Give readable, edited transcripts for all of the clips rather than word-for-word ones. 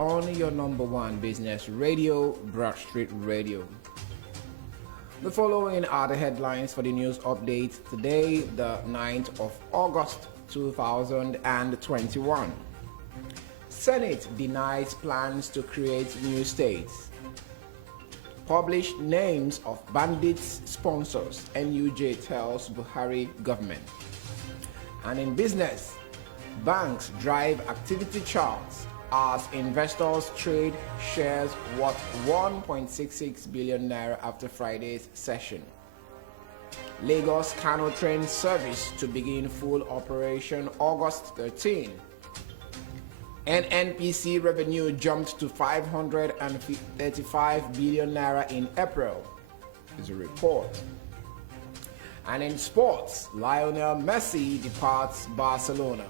on your number one business radio, Broadstreet Radio. The following are the headlines for the news update today, the 9th of August 2021. Senate denies plans to create new states. Published names of bandits sponsors, NUJ tells Buhari government. And in business, banks drive activity charts as investors trade shares worth 1.66 billion naira after Friday's session. Lagos Kano train service to begin full operation August 13. NNPC revenue jumped to 535 billion naira in April, is a report. And in sports, Lionel Messi departs Barcelona.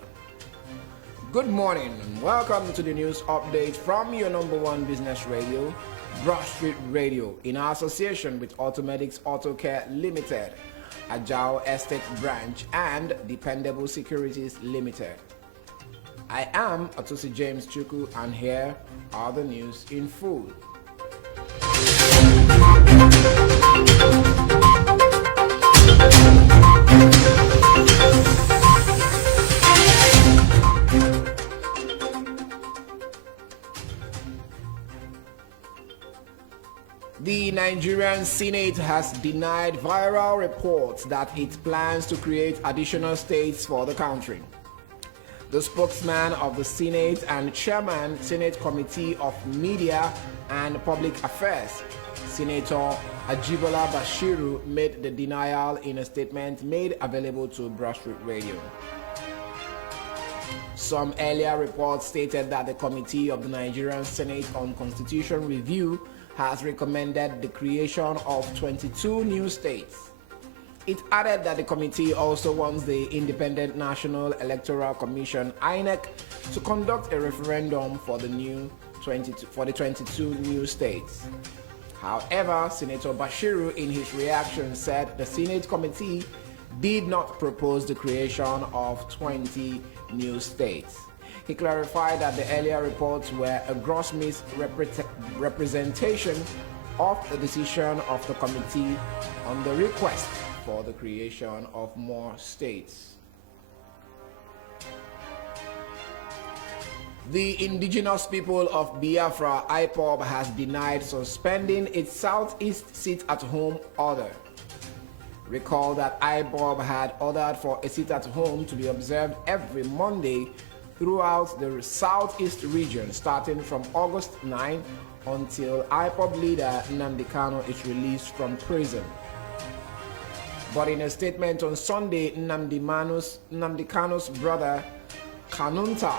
Good morning and welcome to the news update from your number one business radio, Broadstreet Radio, in association with Automedics Auto Care Limited, Ajao Estate Branch, and Dependable Securities Limited. I am Atusi James Chuku, and here are the news in full. The Nigerian Senate has denied viral reports that it plans to create additional states for the country. The spokesman of the Senate and chairman, Senate Committee of Media and Public Affairs, Senator Ajibola Bashiru, made the denial in a statement made available to Broadstreet Radio. Some earlier reports stated that the Committee of the Nigerian Senate on Constitution Review has recommended the creation of 22 new states. It added that the committee also wants the Independent National Electoral Commission (INEC) to conduct a referendum for the 22 new states. However, Senator Bashiru, in his reaction, said the Senate committee did not propose the creation of 20 new states. He clarified that the earlier reports were a gross misrepresentation of the decision of the committee on the request for the creation of more states. The indigenous people of Biafra, IPOB, has denied suspending its Southeast sit-at-home order. Recall that IPOB had ordered for a sit-at-home to be observed every Monday throughout the Southeast region starting from August 9 until IPOB leader Nnamdi Kanu is released from prison. But in a statement on Sunday, Nnamdi Kanu's brother Kanunta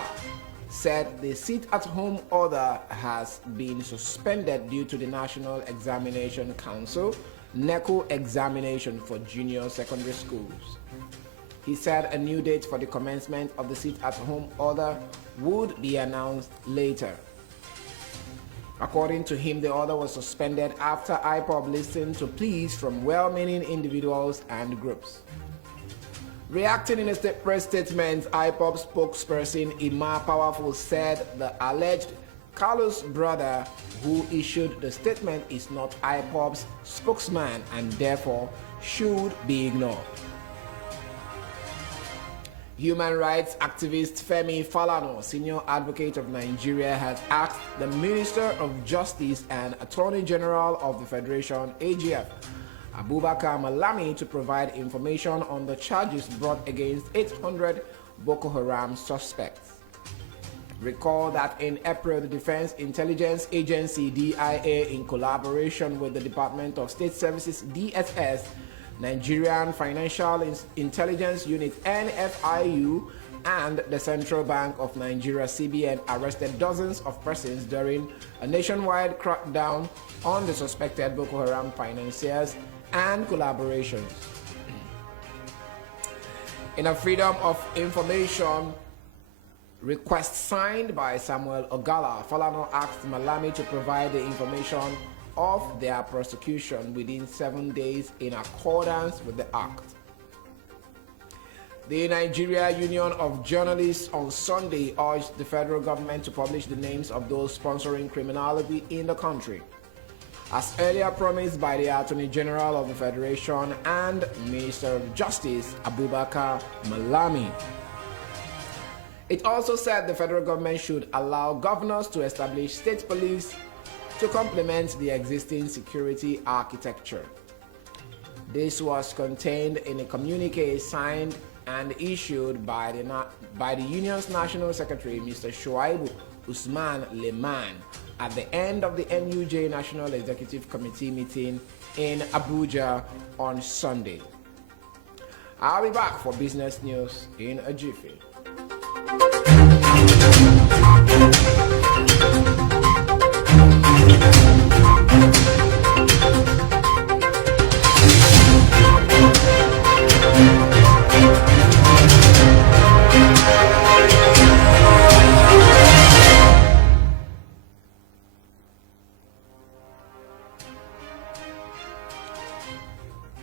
said the sit-at-home order has been suspended due to the National Examination Council NECO examination for junior secondary schools. He said a new date for the commencement of the sit-at-home order would be announced later. According to him, the order was suspended after IPOB listened to pleas from well-meaning individuals and groups. Reacting in a press statement, IPOB spokesperson Ima Powerful said the alleged Carlos brother who issued the statement is not IPOB's spokesman and therefore should be ignored. Human rights activist Femi Falana, senior advocate of Nigeria, has asked the Minister of Justice and Attorney General of the Federation, AGF, Abubakar Malami, to provide information on the charges brought against 800 Boko Haram suspects. Recall that in April, the Defense Intelligence Agency, DIA, in collaboration with the Department of State Services, DSS, Nigerian Financial Intelligence Unit, NFIU, and the Central Bank of Nigeria, CBN, arrested dozens of persons during a nationwide crackdown on the suspected Boko Haram financiers and collaborations. In a Freedom of Information request signed by Samuel Ogala, Falana asked Malami to provide the information of their prosecution within 7 days in accordance with the Act. The Nigeria Union of Journalists on Sunday urged the federal government to publish the names of those sponsoring criminality in the country, as earlier promised by the Attorney General of the Federation and Minister of Justice Abubakar Malami. It also said the federal government should allow governors to establish state police to complement the existing security architecture. This was contained in a communique signed and issued by the union's National Secretary, Mr. Shuaibu Usman Leman, at the end of the NUJ National Executive Committee meeting in Abuja on Sunday. I'll be back for business news in a jiffy.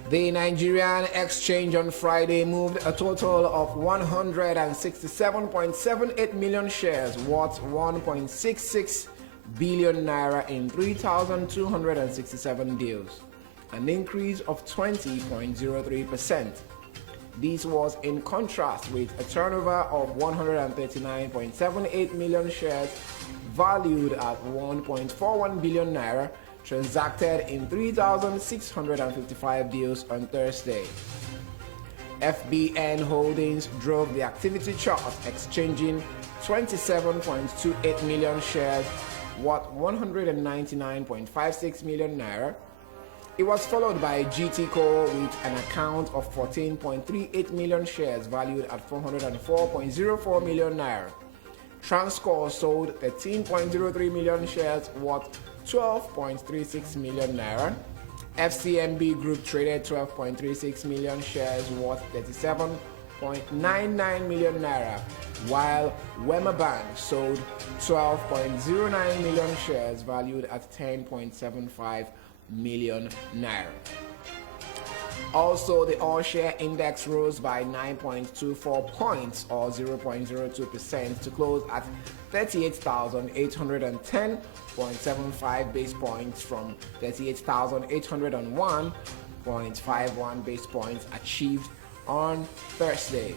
The Nigerian exchange on Friday moved a total of 167.78 million shares worth 1.66 billion naira in 3,267 deals, an increase of 20.03%. This was in contrast with a turnover of 139.78 million shares valued at 1.41 billion naira transacted in 3,655 deals on Thursday. FBN Holdings drove the activity chart, exchanging 27.28 million shares worth 199.56 million naira. It was followed by GTCO with an account of 14.38 million shares valued at 404.04 million naira. Transcorp sold 13.03 million shares worth 12.36 million naira. FCMB Group traded 12.36 million shares worth 37.99 million naira, while Wema Bank sold 12.09 million shares valued at 10.75 million naira. Also, the all-share index rose by 9.24 points or 0.02% to close at 38,810.75 base points from 38,801.51 base points achieved on Thursday.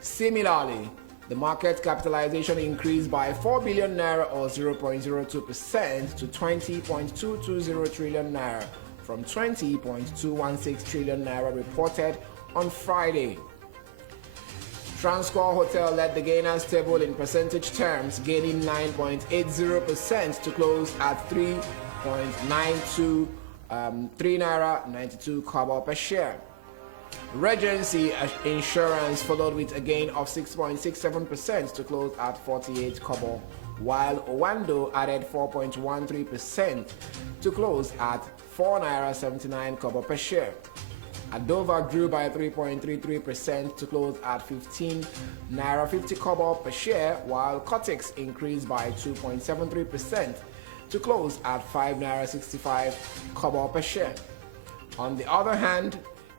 Similarly, the market capitalization increased by 4 billion naira or 0.02% to 20.220 trillion naira from 20.216 trillion naira reported on Friday. Transcorp Hotel led the gainers table in percentage terms, gaining 9.80% to close at 3.92 naira 92 kobo per share. Regency Insurance followed with a gain of 6.67% to close at 48 kobo, while Owando added 4.13% to close at 4 naira 79 kobo per share. Adova grew by 3.33% to close at 15 naira 50 kobo per share, while Cortex increased by 2.73% to close at 5 naira 65 kobo per share. On the other hand,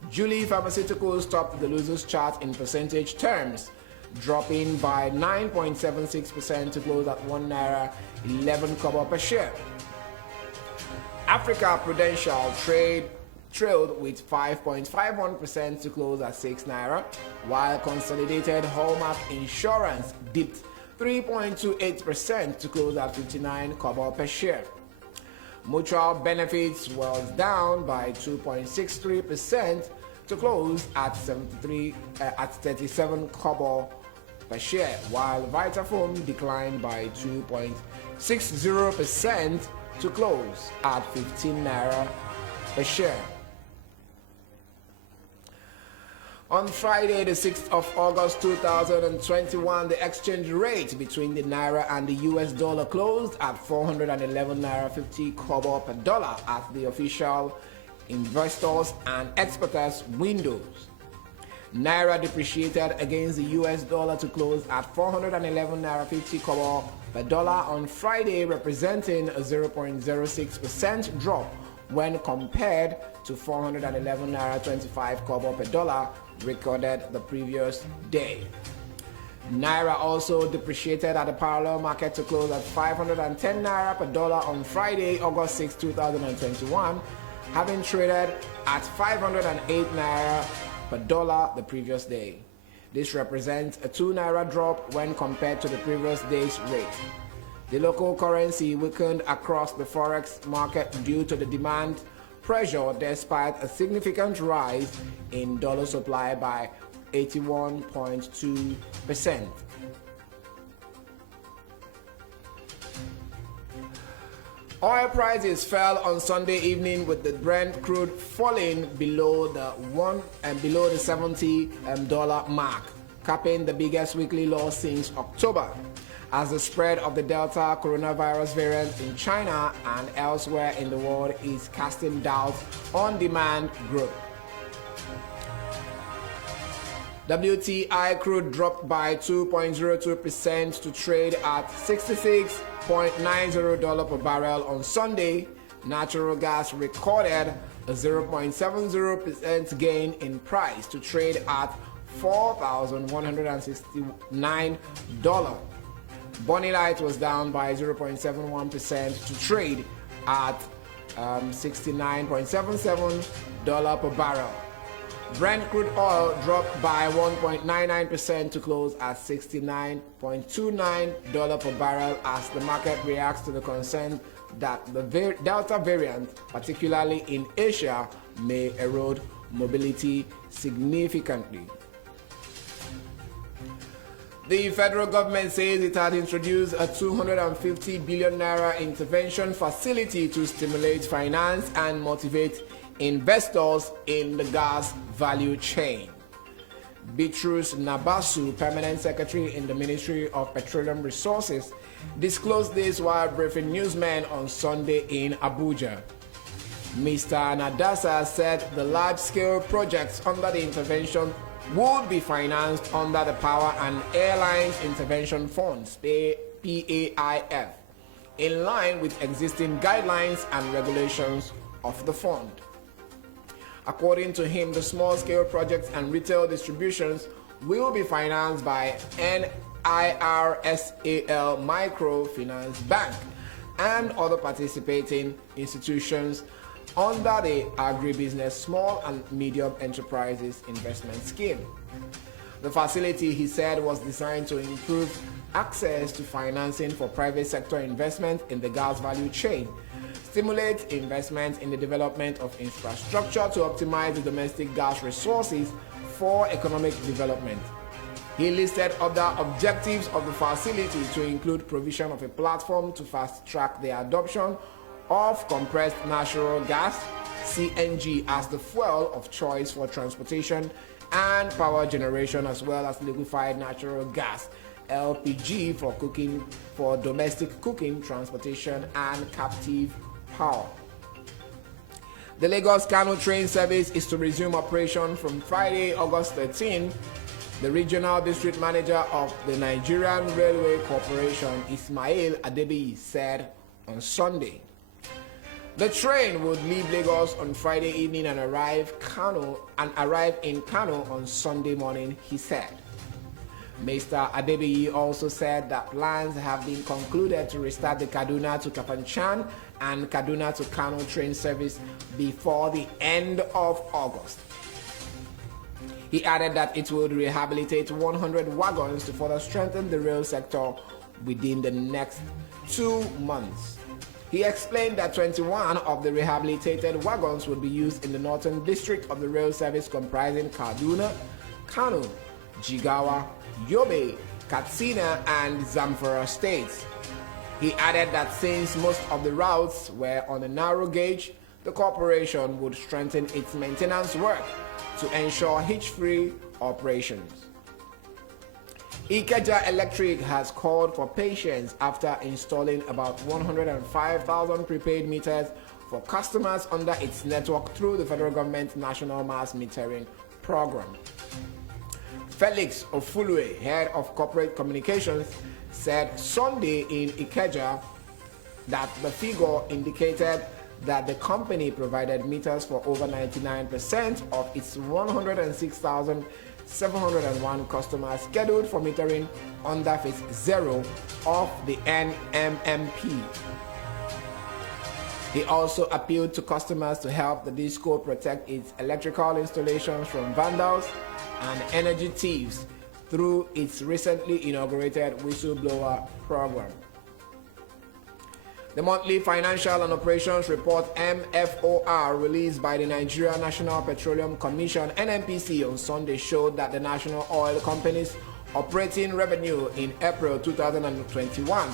Julie Pharmaceuticals topped the losers chart in percentage terms, dropping by 9.76% to close at 1 naira 11 kobo per share. Africa Prudential trailed with 5.51% to close at 6 naira, while Consolidated Hallmark Insurance dipped 3.28% to close at 59 kobo per share. Mutual Benefits was down by 2.63% to close at 37 kobo per share, while Vitafoam declined by 2.60% to close at 15 naira per share. On Friday, the 6th of August 2021, the exchange rate between the naira and the US dollar closed at 411 naira 50 kobo per dollar at the official investors and exporters windows. Naira depreciated against the US dollar to close at 411 naira 50 kobo per dollar on Friday, representing a 0.06% drop when compared to 411 naira 25 kobo per dollar recorded the previous day. Naira also depreciated at the parallel market to close at 510 naira per dollar on Friday, August 6, 2021, having traded at 508 naira per dollar the previous day. This represents a 2 naira drop when compared to the previous day's rate. The local currency weakened across the forex market due to the demand pressure despite a significant rise in dollar supply by 81.2%. Oil prices fell on Sunday evening with the Brent crude falling below the $70 mark, capping the biggest weekly loss since October, as the spread of the Delta coronavirus variant in China and elsewhere in the world is casting doubt on demand growth. WTI crude dropped by 2.02% to trade at $66.90 per barrel on Sunday. Natural gas recorded a 0.70% gain in price to trade at $4,169. Bonny Light was down by 0.71% to trade at $69.77 per barrel. Brent crude oil dropped by 1.99% to close at $69.29 per barrel as the market reacts to the concern that the Delta variant, particularly in Asia, may erode mobility significantly. The federal government says it had introduced a 250 billion naira intervention facility to stimulate finance and motivate investors in the gas value chain. Bitrus Nabasu, Permanent Secretary in the Ministry of Petroleum Resources, disclosed this while briefing newsmen on Sunday in Abuja. Mr. Nadasa said the large-scale projects under the intervention would be financed under the Power and Airlines Intervention Funds, PAIF, in line with existing guidelines and regulations of the fund. According to him, the small-scale projects and retail distributions will be financed by NIRSAL Microfinance Bank and other participating institutions under the Agribusiness Small and Medium Enterprises Investment Scheme. The facility, he said, was designed to improve access to financing for private sector investment in the gas value chain, stimulate investment in the development of infrastructure to optimize the domestic gas resources for economic development. He listed other objectives of the facility to include provision of a platform to fast-track the adoption of compressed natural gas, CNG, as the fuel of choice for transportation and power generation, as well as liquefied natural gas, LPG, for cooking, for domestic cooking, transportation, and captive power. The Lagos-Kano train service is to resume operation from Friday, August 13. The regional district manager of the Nigerian Railway Corporation, Ismail Adebiyi, said on Sunday. The train would leave Lagos on Friday evening and arrive in Kano on Sunday morning, he said. Mr. Adebiyi also said that plans have been concluded to restart the Kaduna to Kafanchan and Kaduna to Kano train service before the end of August. He added that it would rehabilitate 100 wagons to further strengthen the rail sector within the next 2 months. He explained that 21 of the rehabilitated wagons would be used in the northern district of the rail service, comprising Kaduna, Kano, Jigawa, Yobe, Katsina, and Zamfara states. He added that since most of the routes were on a narrow gauge, the corporation would strengthen its maintenance work to ensure hitch-free operations. Ikeja Electric has called for patience after installing about 105,000 prepaid meters for customers under its network through the federal government's National Mass Metering Program. Felix Ofulue, head of corporate communications, said Sunday in Ikeja that the figure indicated that the company provided meters for over 99% of its 106,701 customers scheduled for metering under Phase 0 of the NMMP. He also appealed to customers to help the DISCO protect its electrical installations from vandals and energy thieves through its recently inaugurated whistleblower program. The monthly Financial and Operations Report (MFOR) released by the Nigeria National Petroleum Commission (NNPC) on Sunday showed that the national oil company's operating revenue in April 2021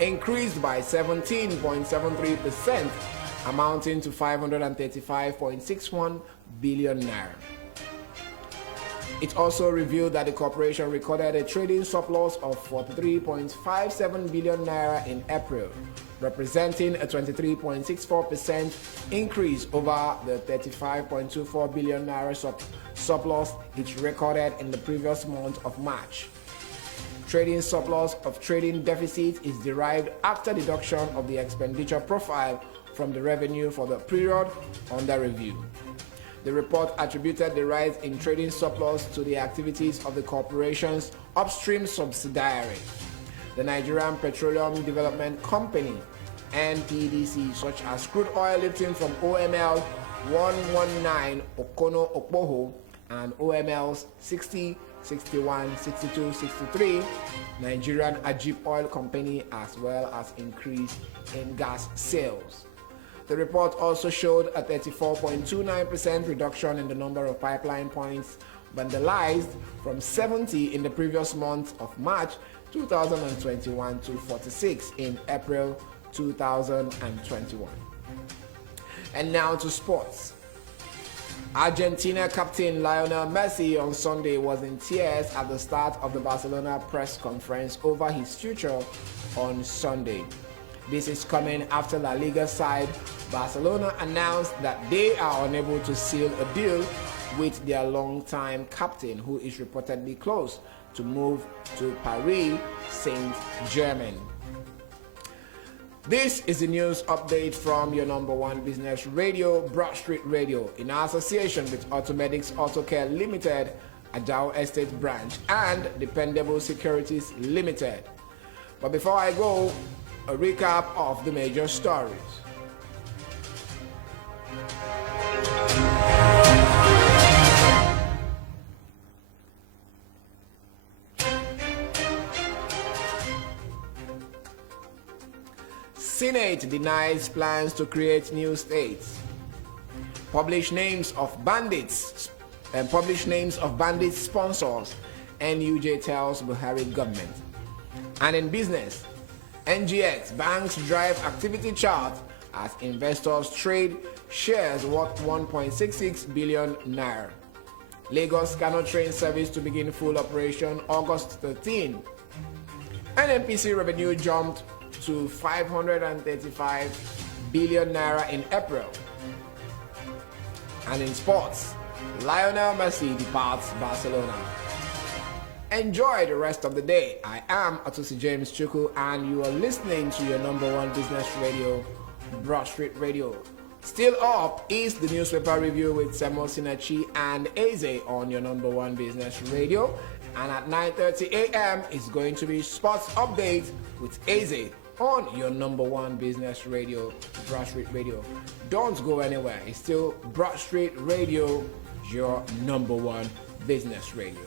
increased by 17.73%, amounting to 535.61 billion naira. It also revealed that the corporation recorded a trading surplus of 43.57 billion naira in April, representing a 23.64% increase over the 35.24 billion naira surplus it recorded in the previous month of March. Trading surplus of trading deficit is derived after deduction of the expenditure profile from the revenue for the period under review. The report attributed the rise in trading surplus to the activities of the corporation's upstream subsidiary, the Nigerian Petroleum Development Company (NPDC), such as crude oil lifting from OML 119 Okono Okpoho and OMLs 60, 61, 62, 63, Nigerian Ajib Oil Company, as well as increase in gas sales. The report also showed a 34.29% reduction in the number of pipeline points vandalized from 70 in the previous month of March 2021 to 46 in April 2021. And now to sports. Argentina captain Lionel Messi on Sunday was in tears at the start of the Barcelona press conference over his future on Sunday. This is coming after La Liga side Barcelona announced that they are unable to seal a deal with their longtime captain, who is reportedly close to move to Paris Saint-Germain. This is the news update from your number one business radio, Broadstreet Radio, in association with Automedics Autocare Limited, Ajao Estate Branch, and Dependable Securities Limited. But before I go, a recap of the major stories. Senate denies plans to create new states. Publish names of bandits sponsors, NUJ tells Buhari government. And in business, NGX banks drive activity chart as investors trade shares worth 1.66 billion naira. Lagos Kano train service to begin full operation August 13. NNPC revenue jumped to 535 billion naira in April. And in sports, Lionel Messi departs Barcelona. Enjoy the rest of the day. I am Atusi James Chuku, and you are listening to your number one business radio, Broadstreet Radio. Still up is the newspaper review with Samuel Sinachi and Eze on your number one business radio. And at 9:30 a.m. is going to be Sports Update with Eze on your number one business radio, Broadstreet Radio. Don't go anywhere. It's still Broadstreet Radio, your number one business radio.